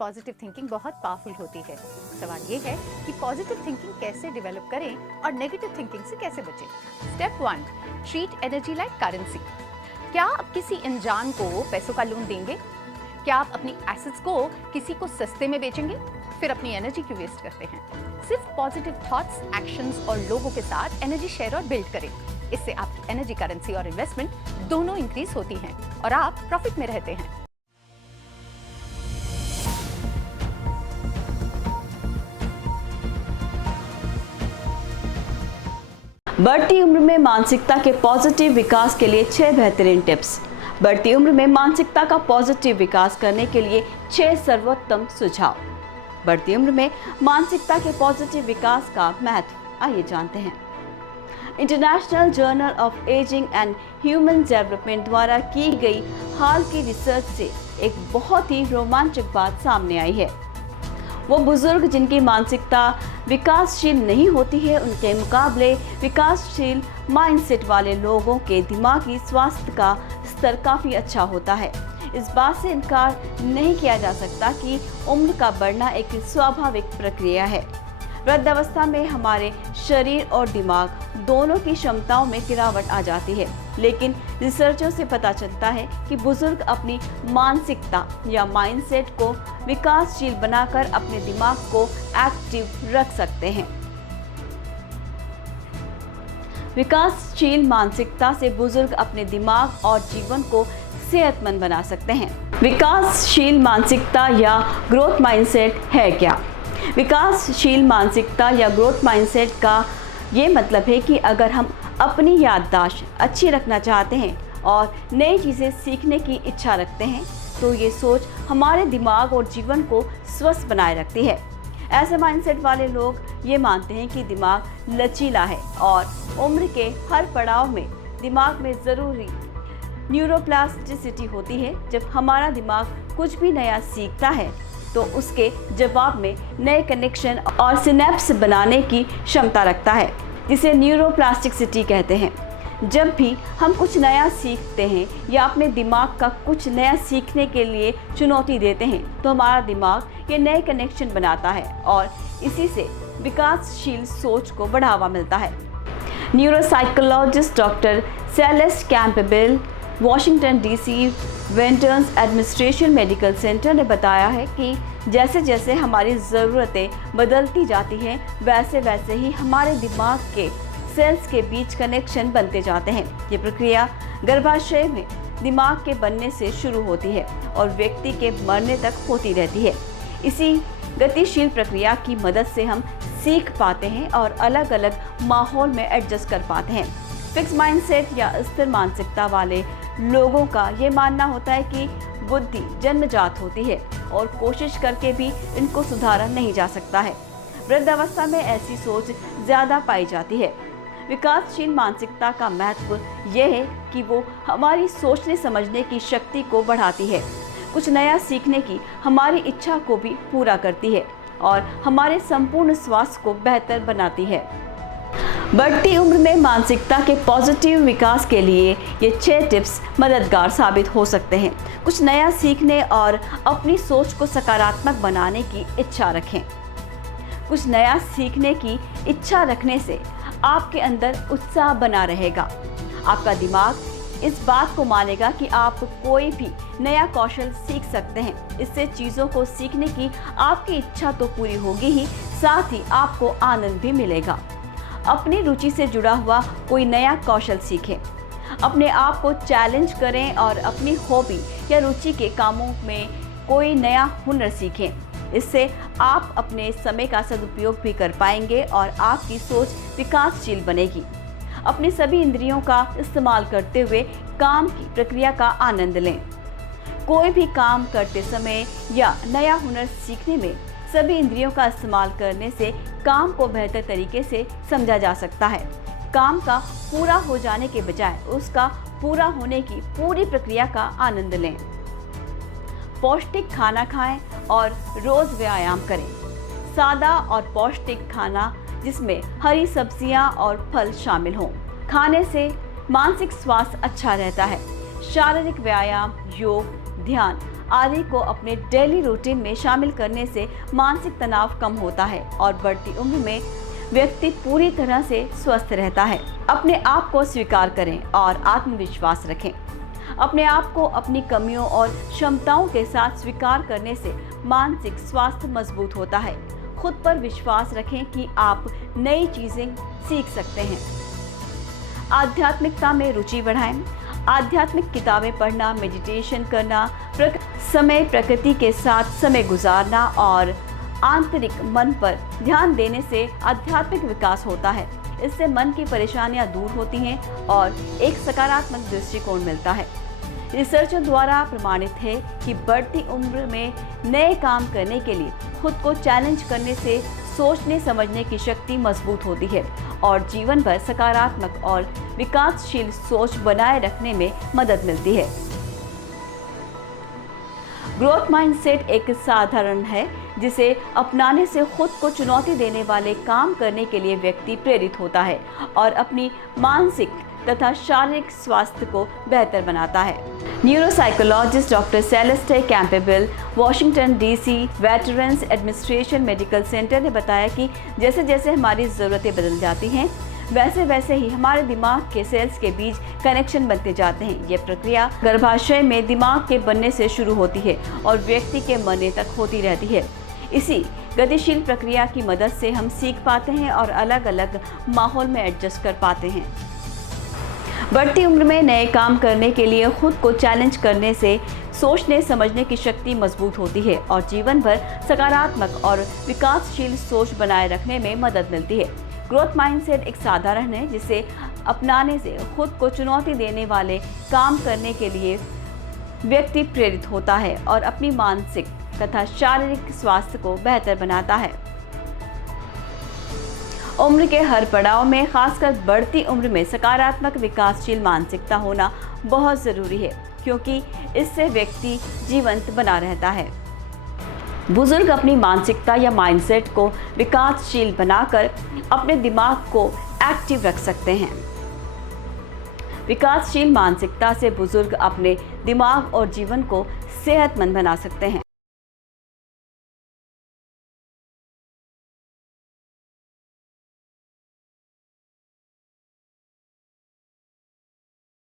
Positive thinking बहुत powerful होती है। सवाल ये है कि पॉजिटिव थिंकिंग कैसे डेवलप करें और नेगेटिव थिंकिंग से कैसे बचें। Step 1, treat energy like currency. क्या आप किसी अनजान को पैसों का लोन देंगे? क्या आप अपनी एसेट्स को किसी को सस्ते में बेचेंगे? फिर अपनी एनर्जी क्यों वेस्ट करते हैं? सिर्फ पॉजिटिव थॉट्स, एक्शंस और लोगों के साथ एनर्जी शेयर और बिल्ड करें। इससे आपकी एनर्जी, करेंसी और इन्वेस्टमेंट दोनों इंक्रीज होती हैं और आप प्रॉफिट में रहते हैं। बढ़ती उम्र में मानसिकता के पॉजिटिव विकास के लिए 6 बेहतरीन टिप्स। बढ़ती उम्र में मानसिकता का पॉजिटिव विकास करने के लिए 6 सर्वोत्तम सुझाव। बढ़ती उम्र में मानसिकता के पॉजिटिव विकास का महत्व आइए जानते हैं। International journal of ageing and human development द्वारा की गई हाल की रिसर्च से एक बहुत ही रोमांचक बात सामने आई है। वो बुजुर्ग जिनकी मानसिकता विकासशील नहीं होती है, उनके मुकाबले विकासशील माइंडसेट वाले लोगों के दिमागी स्वास्थ्य का स्तर काफ़ी अच्छा होता है। इस बात से इनकार नहीं किया जा सकता कि उम्र का बढ़ना एक स्वाभाविक प्रक्रिया है। वृद्धावस्था में हमारे शरीर और दिमाग दोनों की क्षमताओं में गिरावट आ जाती है, लेकिन रिसर्चों से पता चलता है कि बुजुर्ग अपनी मानसिकता या माइंडसेट को विकासशील बनाकर अपने दिमाग को एक्टिव रख सकते हैं। विकासशील मानसिकता से बुजुर्ग अपने दिमाग और जीवन को सेहतमंद बना सकते हैं। विकासशील मानसिकता या ग्रोथ माइंडसेट है क्या? विकासशील मानसिकता या ग्रोथ माइंडसेट का ये मतलब है कि अगर हम अपनी याददाश्त अच्छी रखना चाहते हैं और नई चीज़ें सीखने की इच्छा रखते हैं, तो ये सोच हमारे दिमाग और जीवन को स्वस्थ बनाए रखती है। ऐसे माइंडसेट वाले लोग ये मानते हैं कि दिमाग लचीला है और उम्र के हर पड़ाव में दिमाग में ज़रूरी न्यूरोप्लास्टिसिटी होती है। जब हमारा दिमाग कुछ भी नया सीखता है तो उसके जवाब में नए कनेक्शन और सिनेप्स बनाने की क्षमता रखता है, जिसे न्यूरोप्लास्टिसिटी कहते हैं। जब भी हम कुछ नया सीखते हैं या अपने दिमाग का कुछ नया सीखने के लिए चुनौती देते हैं, तो हमारा दिमाग ये नए कनेक्शन बनाता है और इसी से विकासशील सोच को बढ़ावा मिलता है। Neuropsychologist doctor Celeste Campbell, Washington DC veterans administration medical center ने बताया है कि जैसे जैसे हमारी ज़रूरतें बदलती जाती हैं, वैसे वैसे ही हमारे दिमाग के सेल्स के बीच कनेक्शन बनते जाते हैं। ये प्रक्रिया गर्भाशय में दिमाग के बनने से शुरू होती है और व्यक्ति के मरने तक होती रहती है। इसी गतिशील प्रक्रिया की मदद से हम सीख पाते हैं और अलग अलग माहौल में एडजस्ट कर पाते हैं। फिक्स माइंडसेट या स्थिर मानसिकता वाले लोगों का ये मानना होता है कि बुद्धि जन्मजात होती है और कोशिश करके भी इनको सुधारा नहीं जा सकता है। वृद्धावस्था में ऐसी सोच ज़्यादा पाई जाती है। विकासशील मानसिकता का महत्व यह है कि वो हमारी सोचने समझने की शक्ति को बढ़ाती है, कुछ नया सीखने की हमारी इच्छा को भी पूरा करती है और हमारे संपूर्ण स्वास्थ्य को बेहतर बनाती है। बढ़ती उम्र में मानसिकता के पॉजिटिव विकास के लिए ये 6 टिप्स मददगार साबित हो सकते हैं। कुछ नया सीखने और अपनी सोच को सकारात्मक बनाने की इच्छा रखें। कुछ नया सीखने की इच्छा रखने से आपके अंदर उत्साह बना रहेगा। आपका दिमाग इस बात को मानेगा कि आप कोई भी नया कौशल सीख सकते हैं। इससे चीज़ों को सीखने की आपकी इच्छा तो पूरी होगी ही, साथ ही आपको आनंद भी मिलेगा। अपनी रुचि से जुड़ा हुआ कोई नया कौशल सीखें। अपने आप को चैलेंज करें और अपनी हॉबी या रुचि के कामों में कोई नया हुनर सीखें। इससे आप अपने समय का सदुपयोग भी कर पाएंगे और आपकी सोच विकासशील बनेगी। अपनी सभी इंद्रियों का इस्तेमाल करते हुए काम की प्रक्रिया का आनंद लें। कोई भी काम करते समय या नया हुनर सीखने में सभी इंद्रियों का इस्तेमाल करने से काम को बेहतर तरीके से समझा जा सकता है। काम का पूरा हो जाने के बजाय उसका पूरा होने की पूरी प्रक्रिया का आनंद लें। पौष्टिक खाना खाएं और रोज व्यायाम करें। सादा और पौष्टिक खाना जिसमें हरी सब्जियां और फल शामिल हों। खाने से मानसिक स्वास्थ्य अच्छा रहता है। शारीरिक व्यायाम, योग, ध्यान आदि को अपने डेली रूटीन में शामिल करने से मानसिक तनाव कम होता है और बढ़ती उम्र में व्यक्ति पूरी तरह से स्वस्थ रहता है। अपने आप को स्वीकार करें और आत्मविश्वास रखें। अपने आप को अपनी कमियों और क्षमताओं के साथ स्वीकार करने से मानसिक स्वास्थ्य मजबूत होता है। खुद पर विश्वास रखें कि आप नई चीजें सीख सकते हैं। आध्यात्मिकता में रुचि बढ़ाएं। आध्यात्मिक किताबें पढ़ना, मेडिटेशन करना, प्रकृति के साथ समय गुजारना और आंतरिक मन पर ध्यान देने से आध्यात्मिक विकास होता है। इससे मन की परेशानियां दूर होती हैं और एक सकारात्मक दृष्टिकोण मिलता है। रिसर्चर द्वारा प्रमाणित है कि बढ़ती उम्र में नए काम करने के लिए खुद को चैलेंज करने से सोचने समझने की शक्ति मजबूत होती है और जीवन भर सकारात्मक और विकासशील सोच बनाए रखने में मदद मिलती है। ग्रोथ माइंडसेट एक साधारण है जिसे अपनाने से खुद को चुनौती देने वाले काम करने के लिए व्यक्ति प्रेरित होता है और अपनी मानसिक तथा शारीरिक स्वास्थ्य को बेहतर बनाता है। Neuropsychologist doctor Celeste Campbell, Washington DC veterans administration medical center ने बताया कि जैसे जैसे हमारी ज़रूरतें बदल जाती हैं वैसे वैसे ही हमारे दिमाग के सेल्स के बीच कनेक्शन बनते जाते हैं। ये प्रक्रिया गर्भाशय में दिमाग के बनने से शुरू होती है और व्यक्ति के मरने तक होती रहती है। इसी गतिशील प्रक्रिया की मदद से हम सीख पाते हैं और अलग अलग माहौल में एडजस्ट कर पाते हैं। बढ़ती उम्र में नए काम करने के लिए खुद को चैलेंज करने से सोचने समझने की शक्ति मजबूत होती है और जीवन भर सकारात्मक और विकासशील सोच बनाए रखने में मदद मिलती है। ग्रोथ माइंडसेट एक साधारण है जिसे अपनाने से खुद को चुनौती देने वाले काम करने के लिए व्यक्ति प्रेरित होता है और अपनी मानसिक तथा शारीरिक स्वास्थ्य को बेहतर बनाता है। उम्र के हर पड़ाव में, खासकर बढ़ती उम्र में, सकारात्मक विकासशील मानसिकता होना बहुत ज़रूरी है क्योंकि इससे व्यक्ति जीवंत बना रहता है। बुजुर्ग अपनी मानसिकता या माइंडसेट को विकासशील बनाकर अपने दिमाग को एक्टिव रख सकते हैं। विकासशील मानसिकता से बुजुर्ग अपने दिमाग और जीवन को सेहतमंद बना सकते हैं।